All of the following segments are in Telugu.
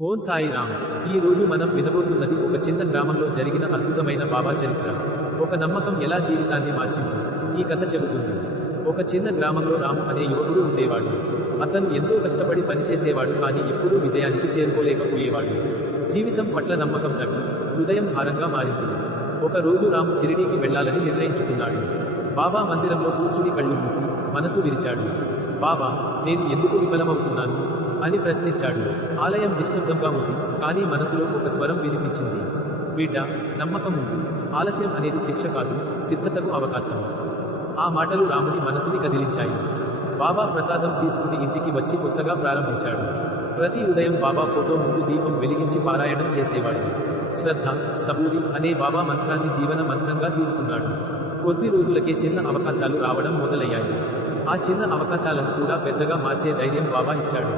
ఓం సాయిరామ్. ఈ రోజు మనం వినబోతున్నది ఒక చిన్న గ్రామంలో జరిగిన అద్భుతమైన బాబా చరిత్ర. ఒక నమ్మకం ఎలా జీవితాన్ని మార్చిందో ఈ కథ చెబుతుంది. ఒక చిన్న గ్రామంలో రాము అనే యువకుడు ఉండేవాడు. అతను ఎంతో కష్టపడి పనిచేసేవాడు, కానీ ఎప్పుడూ విజయానికి చేరుకోలేకపోయేవాడు. జీవితం పట్ల నమ్మకం తగ్గి హృదయం భారంగా మారింది. ఒక రోజు రాము షిరిడీకి వెళ్లాలని నిర్ణయించుకున్నాడు. బాబా మందిరంలో కూర్చుని కళ్ళు మూసి మనసు విరిచాడు. బాబా, నేను ఎందుకు విఫలమవుతున్నాను అని ప్రశ్నించాడు. ఆలయం నిశ్శబ్దంగా ఉంది, కానీ మనసులో ఒక స్వరం వినిపించింది. బిడ్డ, నమ్మకం ఉంది. ఆలస్యం అనేది శిక్ష కాదు, సిద్ధతకు అవకాశం. ఆ మాటలు రాముని మనసుని కదిలించాయి. బాబా ప్రసాదం తీసుకుని ఇంటికి వచ్చి కొత్తగా ప్రారంభించాడు. ప్రతి ఉదయం బాబా ఫోటో ముందు దీపం వెలిగించి పారాయణం చేసేవాడు. శ్రద్ధ, సబూరి అనే బాబా మంత్రాన్ని జీవన మంత్రంగా తీసుకున్నాడు. కొద్ది రోజులకే చిన్న అవకాశాలు రావడం మొదలయ్యాయి. ఆ చిన్న అవకాశాలను కూడా పెద్దగా మార్చే ధైర్యం బాబా ఇచ్చాడు.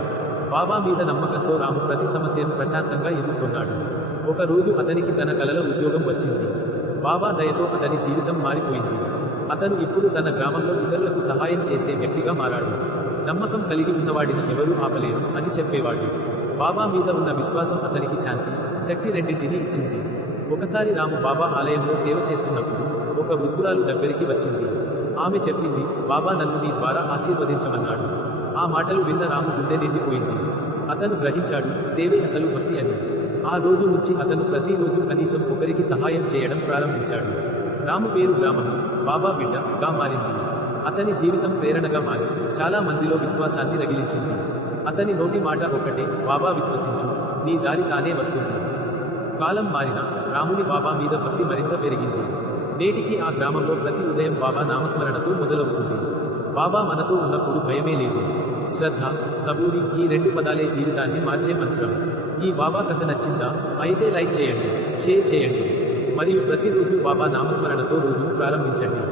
బాబా మీద నమ్మకంతో రాము ప్రతి సమస్యను ప్రశాంతంగా ఎదుర్కొన్నాడు. ఒక రోజు అతనికి తన కలల ఉద్యోగం వచ్చింది. బాబా దయతో అతని జీవితం మారిపోయింది. అతను ఇప్పుడు తన గ్రామంలో ఇతరులకు సహాయం చేసే వ్యక్తిగా మారాడు. నమ్మకం కలిగి ఉన్నవాడిని ఎవరూ ఆపలేరు అని చెప్పేవాడు. బాబా మీద ఉన్న విశ్వాసం అతనికి శాంతి, శక్తి రెండింటినీ ఇచ్చింది. ఒకసారి రాము బాబా ఆలయంలో సేవ చేస్తున్నప్పుడు ఒక వృద్ధురాలు దగ్గరికి వచ్చింది. ఆమె చెప్పింది, బాబా నన్ను నీ ద్వారా ఆశీర్వదించమన్నాడు. ఆ మాటలు విన్న రాము గుండె నిండిపోయింది. అతను గ్రహించాడు, సేవే అసలు భక్తి అని. ఆ రోజు నుంచి అతను ప్రతిరోజు కనీసం ఒకరికి సహాయం చేయడం ప్రారంభించాడు. రాము పేరు గ్రామంలో బాబా బిడ్డగా మారింది. అతని జీవితం ప్రేరణగా మారి చాలా మందిలో విశ్వాసాన్ని రగిలించింది. అతని నోటి మాట ఒక్కటే, బాబా విశ్వసించు, నీ దారి తానే వస్తుంది. కాలం మారినా రాముని బాబా మీద భక్తి మరింత పెరిగింది. నేటికి ఆ గ్రామంలో ప్రతి ఉదయం బాబా నామస్మరణతో మొదలవుతుంది. బాబా మనతో ఉన్నప్పుడు భయమే లేదు. శ్రద్ధ, సబూరి ఈ రెండు పదాలే జీవితాన్ని మార్చే మంత్రం. ఈ బాబా కథ నచ్చిందా? అయితే లైక్ చేయండి, షేర్ చేయండి, మరియు ప్రతిరోజు బాబా నామస్మరణతో రోజును ప్రారంభించండి.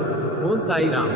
ఓం సాయిరామ్.